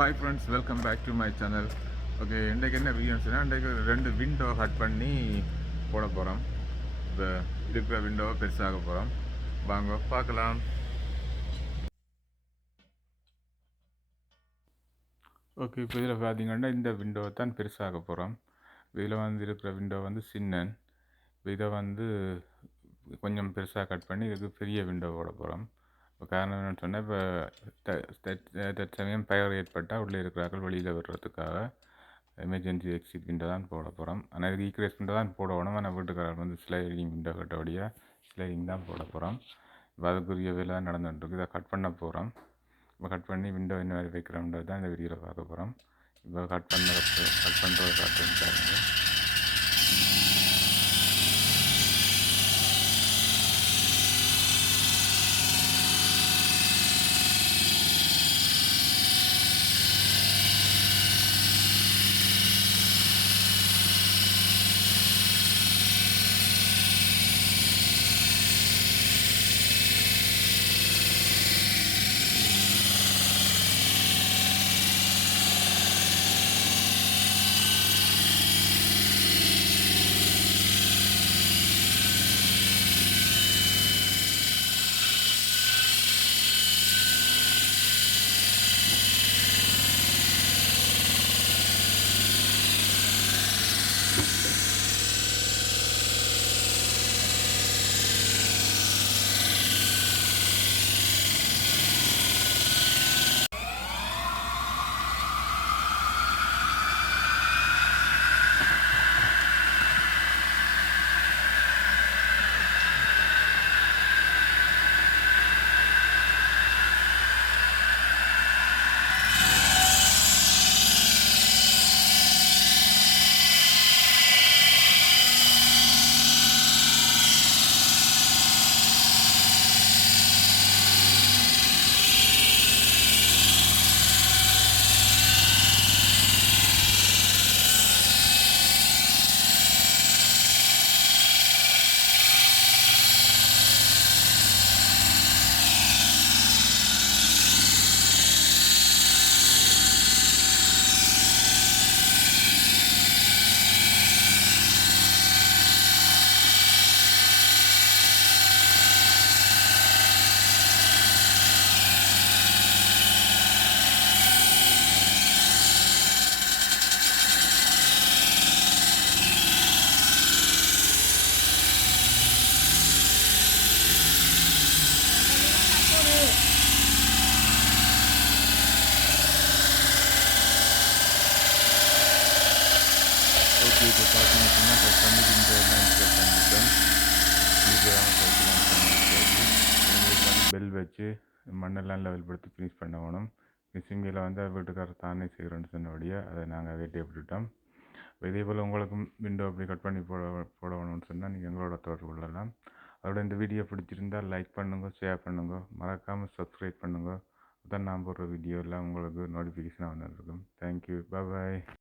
Hi friends, welcome back to my channel. Okay, இன்றைக்கு என்ன வீடியோஸ்னால், இன்றைக்கு 2 விண்டோ கட் பண்ணி போட போகிறோம். இப்போ இருக்கிற விண்டோவை பெருசாக போகிறோம். வாங்க பார்க்கலாம். ஓகே, இப்போ இதில் பார்த்தீங்கன்னா இந்த விண்டோவை தான் பெருசாக போகிறோம். இதில் வந்து இருக்கிற விண்டோ வந்து சின்னன். இதை வந்து கொஞ்சம் பெருசாக கட் பண்ணி இதுக்கு பெரிய விண்டோ போட போகிறோம். இப்போ காரணம் என்னென்னு சொன்னால், இப்போ தற்சமயம் பயர் ஏற்பட்டால் உள்ளே இருக்கிறார்கள் வெளியில் விடுறதுக்காக எமர்ஜென்சி எக்ஸிட் விண்டோ தான் போட போகிறோம். ஆனால் இதுக்கு ஈக்ரேஸ் விண்டோ தான் போடணும். ஆனால் வீட்டுக்காரர் வந்து ஸ்லைடிங் விண்டோ கட்டபடியாக ஸ்லைடிங் தான் போட போகிறோம். இப்போ அதுக்குரிய வேலை தான் நடந்துகிட்ருக்கு. இதை கட் பண்ண போகிறோம். இப்போ கட் பண்ணி விண்டோ என்ன மாதிரி வைக்கிறோம்ன்றது தான் இந்த வீடியோவில் பார்க்க போகிறோம். இப்போ கட் பண்ணுறதை காட்டுன்னு பாருங்கள். ஓகே, இப்போ பார்த்தீங்கன்னா கட் பண்ணி விண்டோ எல்லாம் இன்ஸ்டால் பண்ணிட்டோம். ஈஸியாக சைக்கிள் பண்ணிட்டு பெல் வச்சு மண்ணெல்லாம் லெவல் படுத்தி ஃபினிஷ் பண்ண வேணும். மிஷிங்கில் வந்து வீட்டுக்காரர் தானே செய்கிறோன்னு சொன்னபடியாக அதை நாங்கள் வேட்டியை விட்டுட்டோம். இதே போல் உங்களுக்கும் விண்டோ அப்படி கட் பண்ணி போட வேணும்னு சொன்னால் நீங்கள் எங்களோட தொடர்பு கொள்ளலாம். அதோட இந்த வீடியோ பிடிச்சிருந்தால் லைக் பண்ணுங்க, ஷேர் பண்ணுங்க, மறக்காமல் சப்ஸ்கிரைப் பண்ணுங்க. அதான் நான் போடுற வீடியோ எல்லாம் உங்களுக்கு நோட்டிஃபிகேஷனாக வந்துருக்கும். தேங்க்யூ, பாய்.